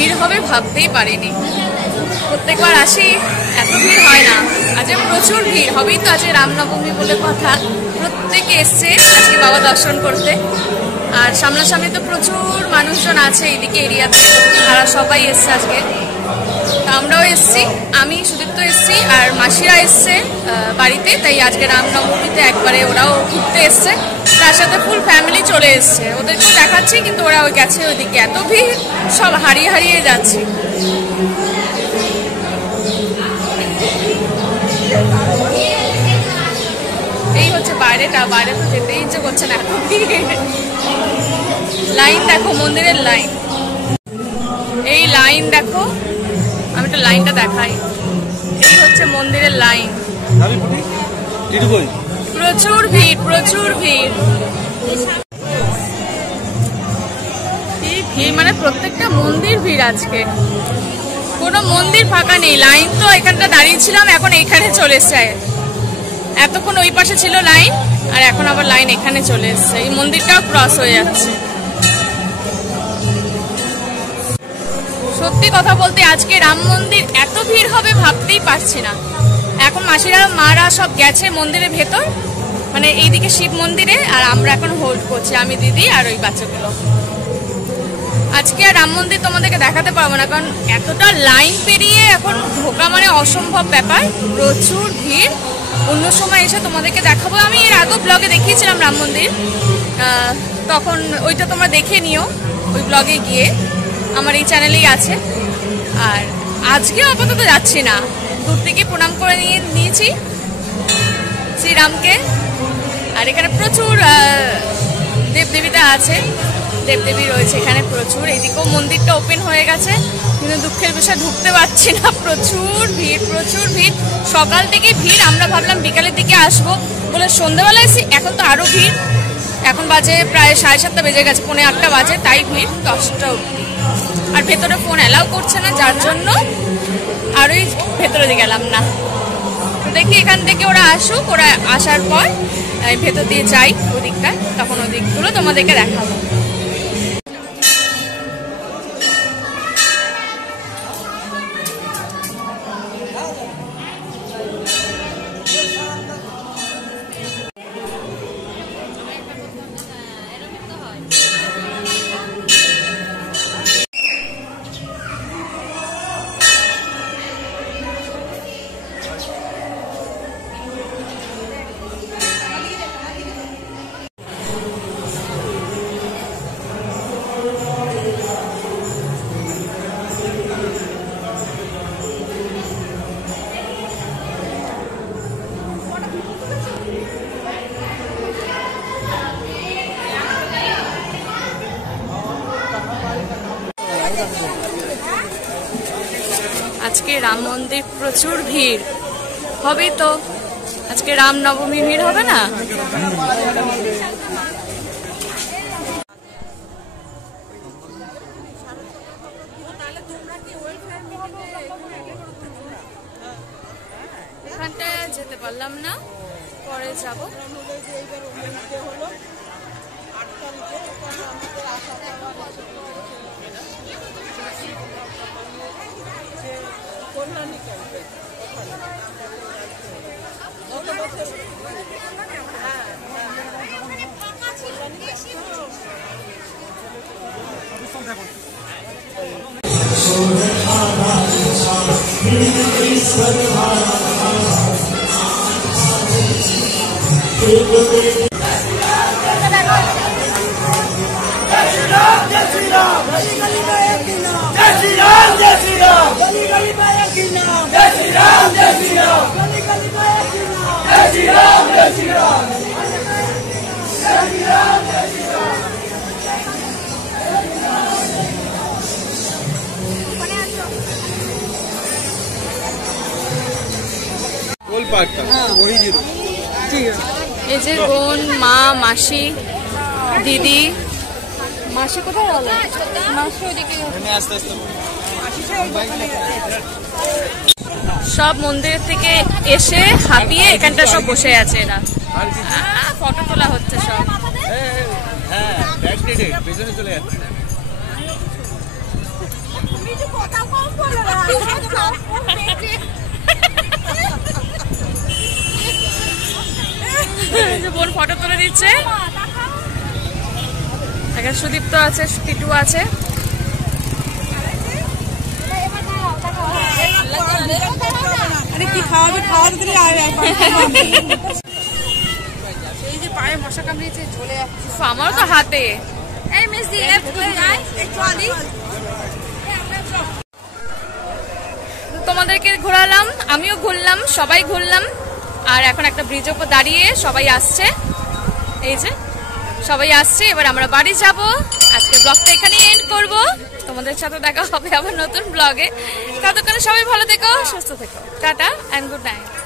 ভিড় হবে ভাবতেই পারিনি। প্রত্যেকবার আসি, এত ভিড় হয় না, আজকে প্রচুর ভিড় হবেই তো। আজকে রামনবমী বলে কথা, প্রত্যেকে এসছে আজকে বাবা দর্শন করতে। আর সামনাসামনি তো প্রচুর মানুষজন আছে এইদিকে এরিয়াতে, তারা সবাই এসছে আজকে। আমরাও এসছি, আমি সুদীপ্ত এসছি, আর মাসিরা এসছে বাড়িতে। তাই আজকে রামনবমীতে একবারে ওরাও ঘুরতে এসছে, তার সাথে ফুল ফ্যামিলি চলে এসছে। ওদেরকেও দেখাচ্ছি, কিন্তু ওরা ওই গেছে ওইদিকে। এত ভিড়, সব হারিয়ে হারিয়ে যাচ্ছে। এই হচ্ছে বাইরেটা, বাইরে তো যেতেই ইচ্ছে করছে না, এত ভিড়। লাইন দেখো, মন্দিরের লাইন, এই লাইন দেখো। আমি একটা লাইনটা দেখাই, এই হচ্ছে মন্দিরের লাইন। প্রচুর ভিড়, প্রচুর ভিড়। এই ভিড় মানে প্রত্যেকটা মন্দির ভিড় আজকে, কোনো মন্দির ফাঁকা নেই। লাইন তো এখানটা দাঁড়িয়েছিলাম, এখন এইখানে চলে এসছে। এতক্ষণ ওই পাশে ছিল লাইন, আর এখন আবার লাইন এখানে চলে এসছে। এই মন্দিরটাও ক্রস হয়ে যাচ্ছে। সত্যি কথা বলতে আজকে রাম মন্দির এত ভিড় হবে ভাবতেই পারছি না। এখন মাসিরা মারা সব গেছে মন্দিরের ভেতর, মানে এইদিকে শিব মন্দিরে, আর আমরা এখন হোল্ড করছি, আমি দিদি আর ওই বাচ্চাগুলো। আজকে আর রাম মন্দির তোমাদেরকে দেখাতে পারবো না, কারণ এতটা লাইন পেরিয়ে এখন ঢোকা মানে অসম্ভব ব্যাপার, প্রচুর ভিড়। অন্য সময় এসে তোমাদেরকে দেখাবো। আমি এর আগেও ব্লগে দেখিয়েছিলাম রাম মন্দির, তখন ওইটা তোমরা দেখে নিও ওই ব্লগে গিয়ে, আমার এই চ্যানেলেই আছে। আর আজকেও আপাতত যাচ্ছি না, দূর থেকে প্রণাম করে নিয়েছি শ্রীরামকে। আর এখানে প্রচুর দেবদেবীটা আছে, দেবদেবী রয়েছে এখানে প্রচুর। এইদিকেও মন্দিরটা ওপেন হয়ে গেছে, কিন্তু দুঃখের বিষয় ঢুকতে পারছি না, প্রচুর ভিড়, প্রচুর ভিড়। সকাল থেকে ভিড়, আমরা ভাবলাম বিকালের দিকে আসবো বলে সন্ধ্যেবেলা এসে, এখন তো আরো ভিড়। এখন বাজে প্রায় 7:30 বেজে গেছে, 7:45 বাজে, তাই ভিড় 10টা অবধি। আর ভেতরে ফোন অ্যালাউ করছে না, যার জন্য আরোই ভেতরে দিয়ে গেলাম না। দেখি এখান থেকে ওরা আসুক, ওরা আসার পর ভেতর দিয়ে যাই ওদিকটায়, তখন ওদিকগুলো তোমাদেরকে দেখাবো। আজকে রাম মন্দির প্রচুর ভিড় হবে তো, আজকে রামনবমী ভিড় হবে না? এখানটা যেতে পারলাম না, পরে যাবো। এই যে বোন, মা, মাসি, দিদি। মাসি কোথায় গেল? মাসি ওদিকে। সব মন্দিরের থেকে এসে হাঁপিয়ে এখানটা সব বসে আছে, এরা ফটো তোলা হচ্ছে সব। বোন ফটো তুলে দিচ্ছে। এখানে সুদীপ্ত আছে, টিটু আছে। এই যে পায়ে মশা কামড়িয়েছে, ঝোলে যাচ্ছে। আমারও তো হাতে। তোমাদেরকে ঘোরালাম, আমিও ঘুরলাম, সবাই ঘুরলাম। আর এখন একটা ব্রিজের উপর দাঁড়িয়ে সবাই আসছে, এই যে সবাই আসছে। এবার আমরা বাড়ি যাব। আজকে ব্লগটা এখানেই এন্ড করব। তোমাদের সাথে দেখা হবে আবার নতুন ব্লগে। ততক্ষণে সবাই ভালো থেকো, সুস্থ থেকো। Tata and good night.